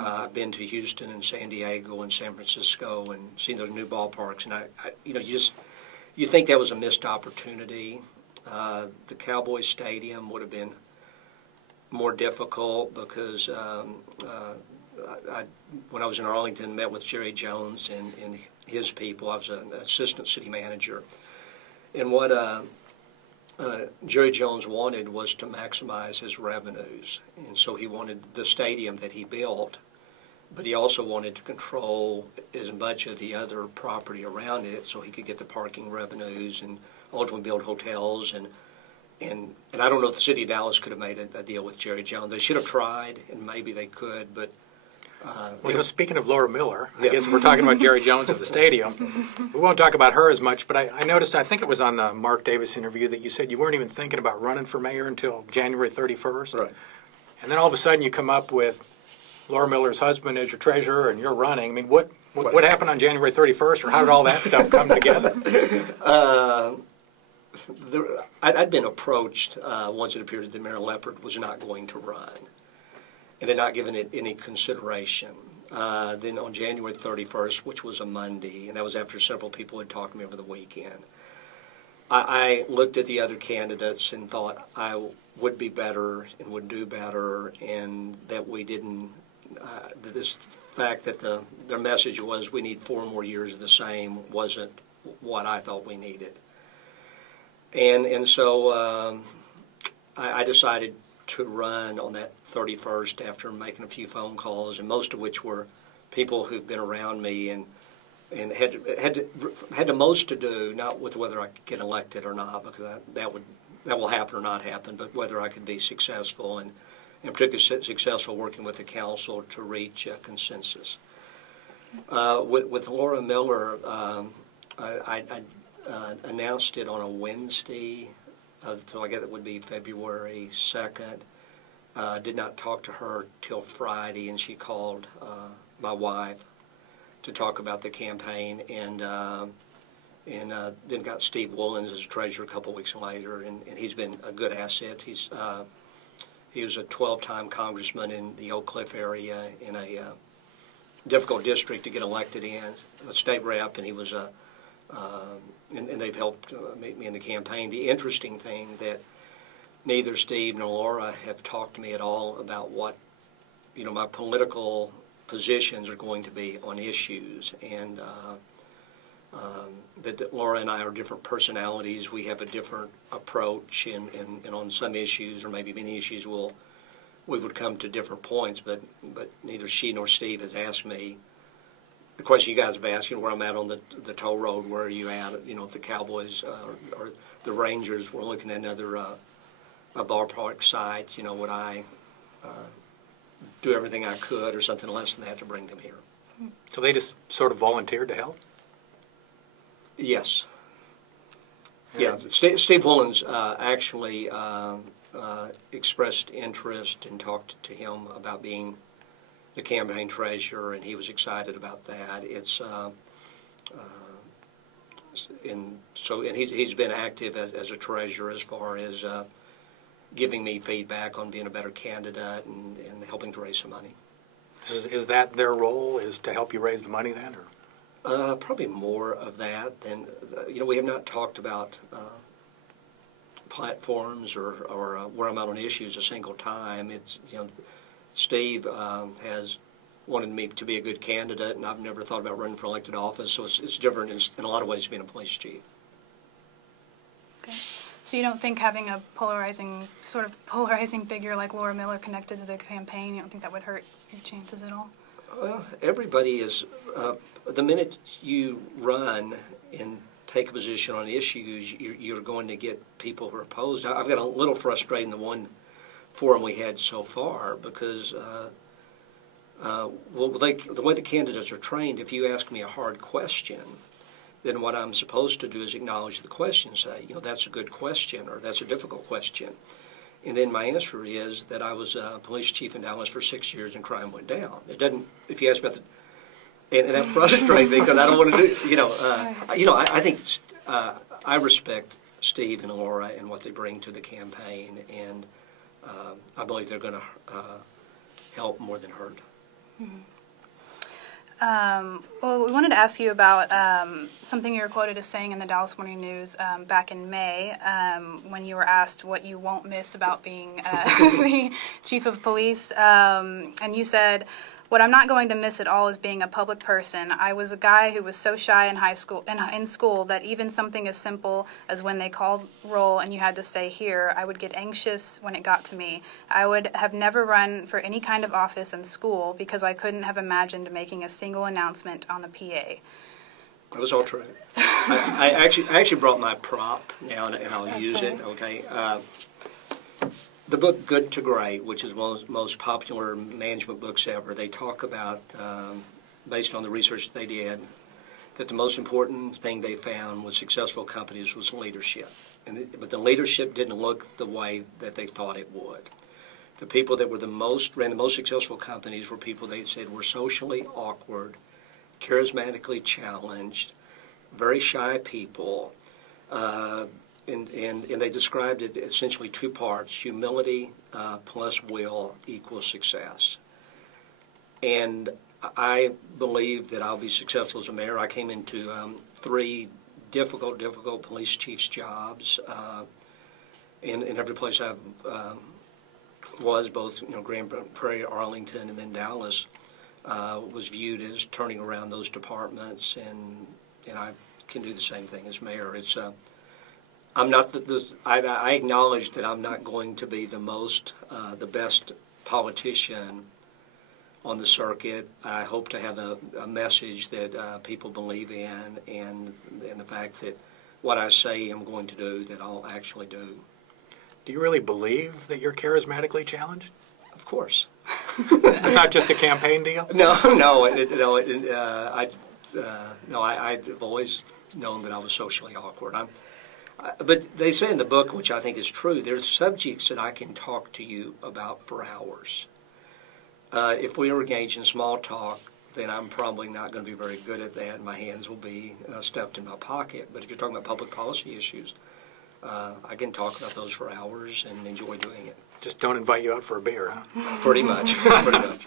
I've been to Houston and San Diego and San Francisco and seen those new ballparks, and you think that was a missed opportunity. The Cowboys Stadium would have been more difficult because when I was in Arlington, met with Jerry Jones and his people. I was an assistant city manager, and what Jerry Jones wanted was to maximize his revenues, and so he wanted the stadium that he built, but he also wanted to control as much of the other property around it so he could get the parking revenues and ultimately build hotels. And I don't know if the city of Dallas could have made a deal with Jerry Jones. They should have tried, and maybe they could, but well, speaking of Laura Miller, I guess we're talking about Jerry Jones at the stadium. We won't talk about her as much, but I noticed, I think it was on the Mark Davis interview, that you said you weren't even thinking about running for mayor until January 31st. Right. And then all of a sudden you come up with Laura Miller's husband as your treasurer and you're running. I mean, what happened on January 31st, or how did all that stuff come together? I'd been approached once it appeared that Mayor Leopard was not going to run, and had not given it any consideration. Then on January 31st, which was a Monday, and that was after several people had talked to me over the weekend, I looked at the other candidates and thought I would be better and would do better, and that we didn't, this fact that their message was we need 4 more years of the same wasn't what I thought we needed. And so I decided to run on that 31st after making a few phone calls, and most of which were people who've been around me and had the most to do, not with whether I could get elected or not, because that will happen or not happen, but whether I could be successful, and particularly successful working with the council to reach a consensus. With Laura Miller, I announced it on a Wednesday, so I guess it would be February 2nd. Did not talk to her till Friday, and she called my wife to talk about the campaign, and then got Steve Wolens as treasurer a couple weeks later, and he's been a good asset. He was a 12-time congressman in the Oak Cliff area in a difficult district to get elected in, a state rep, and he was and they've helped me in the campaign. The interesting thing that neither Steve nor Laura have talked to me at all about what my political positions are going to be on issues, and that Laura and I are different personalities. We have a different approach, and on some issues, or maybe many issues, we would come to different points. But neither she nor Steve has asked me the question you guys have asked, where I'm at on the toll road. Where are you at? If the Cowboys or the Rangers were looking at another a ballpark site, would I do everything I could or something less than that to bring them here? So they just sort of volunteered to help? Yes. Yeah. Steve Wolens actually expressed interest and talked to him about being the campaign treasurer, and he was excited about that. And he's been active as a treasurer as far as giving me feedback on being a better candidate and helping to raise some money. Is that their role, is to help you raise the money then? Or? Probably more of that than, we have not talked about platforms or where I'm out on issues a single time. It's, Steve has wanted me to be a good candidate, and I've never thought about running for elected office, so it's different in a lot of ways being a police chief. Okay. So you don't think having a polarizing figure like Laura Miller connected to the campaign, you don't think that would hurt your chances at all? Well, everybody is, the minute you run and take a position on issues, you're going to get people who are opposed. I've got a little frustrated in the one forum we had so far because the way the candidates are trained, if you ask me a hard question, then what I'm supposed to do is acknowledge the question, say, that's a good question or that's a difficult question. And then my answer is that I was a police chief in Dallas for 6 years and crime went down. It doesn't, if you ask about and that frustrates me because I don't want to do, I think I respect Steve and Laura and what they bring to the campaign, and I believe they're going to help more than hurt. Well, we wanted to ask you about something you were quoted as saying in the Dallas Morning News back in May when you were asked what you won't miss about being the chief of police. And you said, "What I'm not going to miss at all is being a public person. I was a guy who was so shy in high school, in school, that even something as simple as when they called roll and you had to say here, I would get anxious when it got to me. I would have never run for any kind of office in school because I couldn't have imagined making a single announcement on the PA." That was all true. I actually brought my prop now, and I'll use it. Okay. The book Good to Great, which is one of the most popular management books ever, they talk about, based on the research they did, that the most important thing they found with successful companies was leadership. But the leadership didn't look the way that they thought it would. The people that ran the most successful companies were people they said were socially awkward, charismatically challenged, very shy people, and they described it essentially two parts: humility plus will equals success. And I believe that I'll be successful as a mayor. I came into 3 difficult police chief's jobs in every place I was, both Grand Prairie, Arlington, and then Dallas. Was viewed as turning around those departments, and I can do the same thing as mayor. It's I'm not I acknowledge that I'm not going to be the best politician on the circuit. I hope to have a message that people believe in, and the fact that what I say I'm going to do, that I'll actually do. Do you really believe that you're charismatically challenged? Of course. It's not just a campaign deal? I've always known that I was socially awkward. But they say in the book, which I think is true, there's subjects that I can talk to you about for hours. If we are engaged in small talk, then I'm probably not going to be very good at that. My hands will be stuffed in my pocket. But if you're talking about public policy issues, I can talk about those for hours and enjoy doing it. Just don't invite you out for a beer, huh? Pretty much. Pretty much.